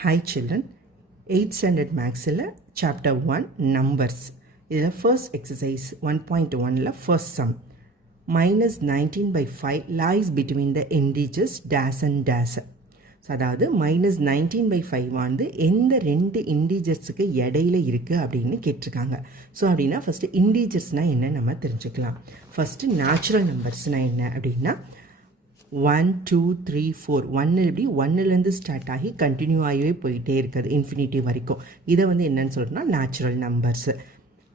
Hi children, 8th standard Maxilla chapter 1 numbers. This is first exercise 1.1 first sum. Minus 19 by 5 lies between the integers dash and dash. So அதாவது minus 19 by 5 வந்து எந்த ரெண்டு இன்டிஜர்ஸுக்கு இடையில இருக்குது அப்படின்னு கேட்டிருக்காங்க. So அப்படின்னா ஃபஸ்ட்டு இன்டிஜர்ஸ்னால் என்ன நம்ம தெரிஞ்சுக்கலாம். ஃபஸ்ட்டு நேச்சுரல் நம்பர்ஸ்னால் என்ன அப்படின்னா 1 2 3 4 1 எப்படி 1லேருந்து ஸ்டார்ட் ஆகி கண்டினியூ ஆகியே போயிட்டே இருக்குது இன்ஃபினிட்டி வரைக்கும். இதை வந்து என்னன்னு சொல்கிறோம்னா நேச்சுரல் நம்பர்ஸு.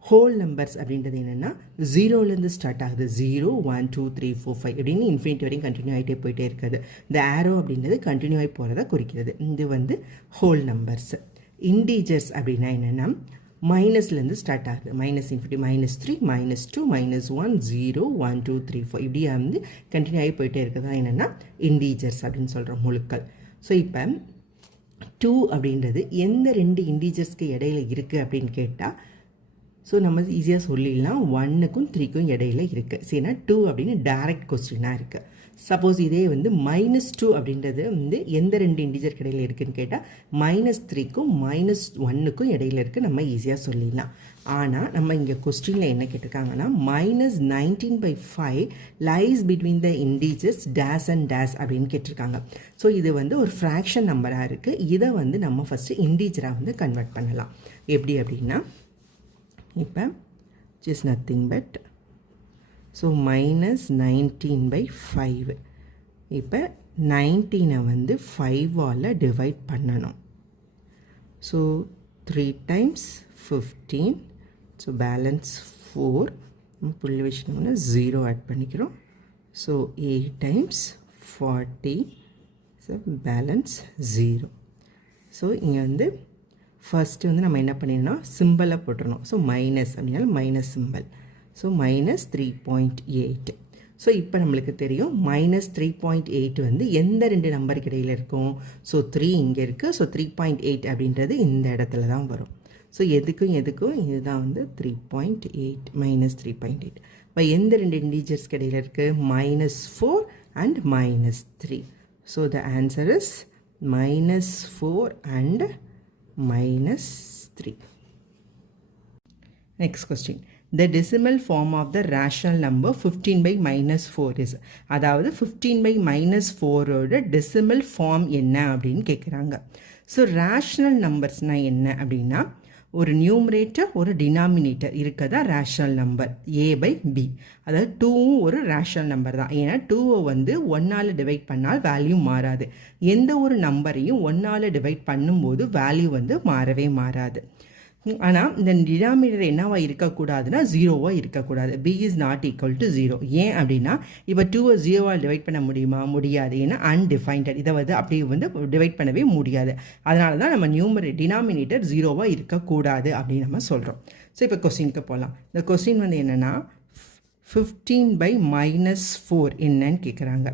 ஹோல் நம்பர்ஸ் அப்படின்றது என்னென்னா 0லேருந்து ஸ்டார்ட் ஆகுது. 0 1 2 3 4 5 அப்படின்னு இன்ஃபினிட்டி வரைக்கும் கண்டினியூ ஆகிட்டே போயிட்டே இருக்குது. இந்த ஆரோ அப்படின்றது கண்டினியூ ஆகி போகிறத குறிக்கிறது. இது வந்து ஹோல் நம்பர்ஸு. இன்டீஜர்ஸ் அப்படின்னா என்னென்னா மைனஸ்லேருந்து ஸ்டார்ட் ஆகுது. மைனஸ் இன்ஃபினிட்டி -3 -2 -1 0 1 2 3 4 இப்படியே வந்து கண்டினியூ ஆகி போயிட்டே இருக்கிறதா என்னென்னா இன்டீஜர்ஸ் அப்படின்னு சொல்கிறோம் முழுக்கள். ஸோ இப்போ 2 அப்படின்றது எந்த ரெண்டு இன்டீஜர்ஸ்க்கு இடையில இருக்குது அப்படின்னு கேட்டால் ஸோ நம்ம ஈஸியாக சொல்லிடலாம் 1க்கும் 3க்கும் இடையில இருக்குது. சரினா 2 அப்படின்னு டைரக்ட் கொஸ்டினாக இருக்குது. சப்போஸ் இதே வந்து -2 அப்படின்றது வந்து எந்த ரெண்டு இன்டிஜர் இடையில இருக்குதுன்னு கேட்டால் -3க்கும் -1க்கும் இடையில இருக்குது, நம்ம ஈஸியாக சொல்லிடலாம். ஆனால் நம்ம இங்கே கொஸ்டினில் என்ன கேட்டிருக்காங்கன்னா -19 by 5 lies between the integers days and days அப்படின்னு கேட்டிருக்காங்க. ஸோ இது வந்து ஒரு ஃப்ராக்ஷன் நம்பராக இருக்குது. இதை வந்து நம்ம ஃபஸ்ட்டு இன்டிஜராக வந்து கன்வெர்ட் பண்ணலாம். எப்படி அப்படின்னா இப்போ just nothing but so -19 by 5 இப்போ 19 வந்து 5ஆல் டிவைட் பண்ணணும். ஸோ 3 times 15 ஸோ பேலன்ஸ் 4 புள்ளி வச்சுக்கோங்கன்னா 0 ஆட் பண்ணிக்கிறோம். So 8 times 40 so balance 0. So இங்கே வந்து ஃபஸ்ட்டு வந்து நம்ம என்ன பண்ணிடணும் சிம்பிளை போட்டுடணும். ஸோ மைனஸ் அப்படின்னா மைனஸ் சிம்பிள். ஸோ -3.8. ஸோ இப்போ நம்மளுக்கு தெரியும் -3.8 வந்து எந்த ரெண்டு நம்பருக்கு இடையில் இருக்கும். ஸோ 3 இங்கே இருக்குது. ஸோ 3.8 அப்படின்றது இந்த இடத்துல தான் வரும். ஸோ எதுக்கும் இதுதான் வந்து 3.8 -3.8. இப்போ எந்த ரெண்டு இன்டீஜர்ஸ்க்கு இடையில் இருக்குது -4 and -3. So the answer is -4 and -3. Next question. The decimal form of the rational number 15 by -4 is. அதாவது 15 by -4ஓட decimal form என்ன அப்படின்னு கேட்குறாங்க. ஸோ ரேஷ்னல் நம்பர்ஸ்னால் என்ன அப்படின்னா ஒரு நியூமரேட்டர் ஒரு டினாமினேட்டர் இருக்கதா ரேஷ்னல் நம்பர் a/b. அதாவது 2வும் ஒரு ரேஷ்னல் நம்பர் தான். ஏன்னா 2வை வந்து 1ஆல் டிவைட் பண்ணால் வேல்யூ மாறாது. எந்த ஒரு நம்பரையும் 1ஆல் டிவைட் பண்ணும்போது வேல்யூ வந்து மாறவே மாறாது. ஆனால் இந்த டினாமினேட்டர் என்னவா இருக்கக்கூடாதுன்னா 0வாக இருக்கக்கூடாது. b is not equal to 0. ஏன் அப்படின்னா இப்போ 2வை 0வால் டிவைட் பண்ண முடியாது. ஏன்னா அன்டிஃபைன்டட். இதை வந்து அப்படியே வந்து டிவைட் பண்ணவே முடியாது. அதனால தான் நம்ம டினாமினேட்டர் 0வாக இருக்கக்கூடாது அப்படின்னு நம்ம சொல்கிறோம். ஸோ இப்போ கொஸ்டினுக்கு போகலாம். இந்த கொஸ்டின் வந்து என்னென்னா 15 by -4 என்னன்னு கேட்குறாங்க.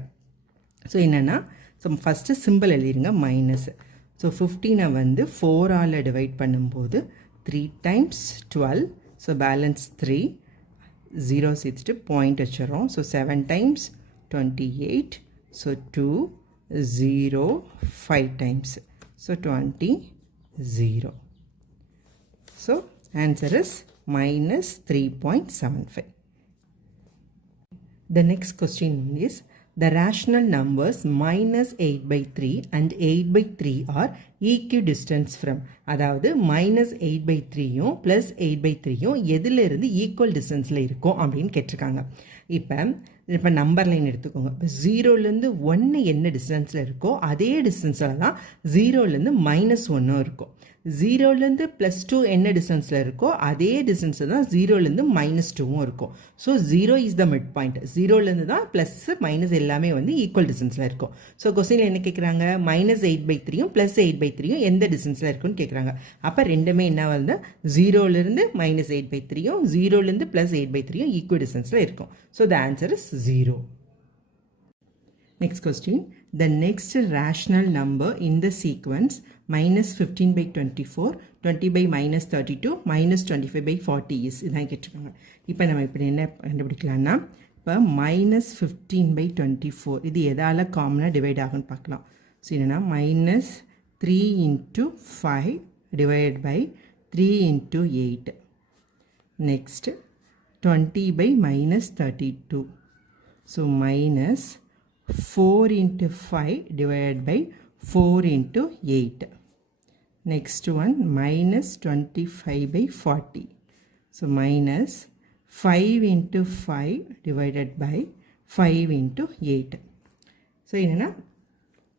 ஸோ என்னென்னா ஸோ ஃபஸ்ட்டு சிம்பிள் எழுதிருங்க மைனஸ். ஸோ 15 வந்து 4ஆல் டிவைட் பண்ணும்போது 3 times 12 ஸோ பேலன்ஸ் 3 0 சேர்த்துட்டு பாயிண்ட் வச்சிடறோம். So 7 times 28 so 2 0 5 times so 20 0. So answer is -3.75. The next question is the rational numbers -8 by 3 and 8 by 3 are equidistant from. அதாவது -8 by 3யும் +8 by 3யும் எதிலிருந்து equal டிஸ்டன்ஸில் இருக்கும் அப்படின்னு கேட்டிருக்காங்க. இப்போ நம்பர் லைன் எடுத்துக்கோங்க. இப்போ 0லேருந்து 1 என்ன டிஸ்டன்ஸில் இருக்கோ அதே டிஸ்டன்ஸில் தான் 0லேருந்து -1 இருக்கும். 0லேருந்து +2 என்ன டிஸ்டன்ஸில் இருக்கோ அதே டிஸ்டன்ஸில் தான் 0லேருந்து -2வும் இருக்கும். So 0 is the midpoint. 0லேருந்து தான் ப்ளஸ் மைனஸ் எல்லாமே வந்து ஈக்குவல் டிஸ்டன்ஸில் இருக்கும். ஸோ கொஸ்டினில் என்ன கேட்குறாங்க -8 by 3யும் +8 by 3யும் எந்த டிஸ்டன்ஸில் இருக்குன்னு கேட்குறாங்க. அப்போ ரெண்டுமே என்ன வந்து 0லேருந்து -8 by 3யும் 0லேருந்து +8 by 3யும் ஈக்குவல் டிஸ்டன்ஸில் இருக்கும். So the answer is 0. Next question. The next rational number in the sequence -15 by 24, 20 by -32, -25 by 40 is. இதான் கேட்டிருக்காங்க. இப்போ நம்ம இப்படி என்ன கண்டுபிடிக்கலாம்னா இப்போ -15 by 24 இது எதால் காமனாக டிவைட் ஆகும்னு பார்க்கலாம். ஸோ என்னென்னா 3 into 5 divided by 3 into 8. Next 20 by minus 32. So minus 4 into 5 divided by 4 into 8. Next one minus 25 by 40. So minus 5 into 5 divided by 5 into 8. So என்னன்னா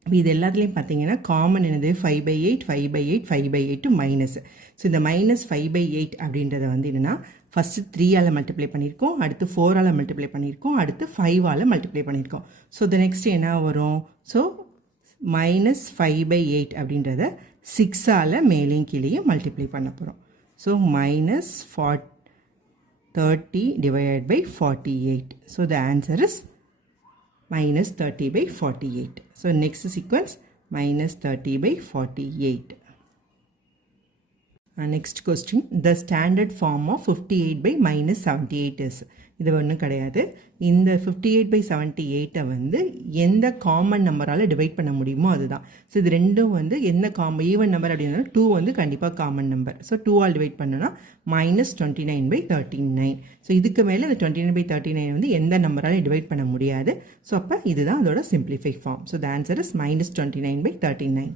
இது எல்லாத்துலேயும் பார்த்தீங்கன்னா காமன் என்னது 5/8 5/8 5/8 மைனஸ். ஸோ இந்த மைனஸ் 5/8 அப்படின்றத வந்து என்னென்னா ஃபஸ்ட்டு 3ஆல் மல்டிப்ளை பண்ணியிருக்கோம், அடுத்து 4ஆல் மல்டிப்ளை பண்ணியிருக்கோம், அடுத்து 5ஆல் மல்டிப்ளை பண்ணியிருக்கோம். ஸோ த நெக்ஸ்ட் என்ன வரும்? ஸோ minus 5/8 அப்படின்றத 6ஆல் மேலேயும் கீழேயும் மல்டிப்ளை பண்ண போகிறோம். So minus 30 divided by 48. So the answer is minus 30 by 48. So next sequence minus 30 by 48. Next question, the standard form of 58 by minus 78 is. இது ஒன்றும் கிடையாது. இந்த 58 by 78 வந்து எந்த காமன் நம்பரால் டிவைட் பண்ண முடியுமோ அதுதான். ஸோ இது ரெண்டும் வந்து எந்த ஈவன் நம்பர் அப்படின்னா 2 வந்து கண்டிப்பாக காமன் நம்பர். ஸோ 2ஆல் டிவைட் பண்ணோன்னா minus 29 by 39. ஸோ இதுக்கு மேலே இந்த 29 by 39 வந்து எந்த நம்பரால் டிவைட் பண்ண முடியாது. ஸோ அப்போ இதுதான் அதோட simplify form. So the answer is minus 29 by 39.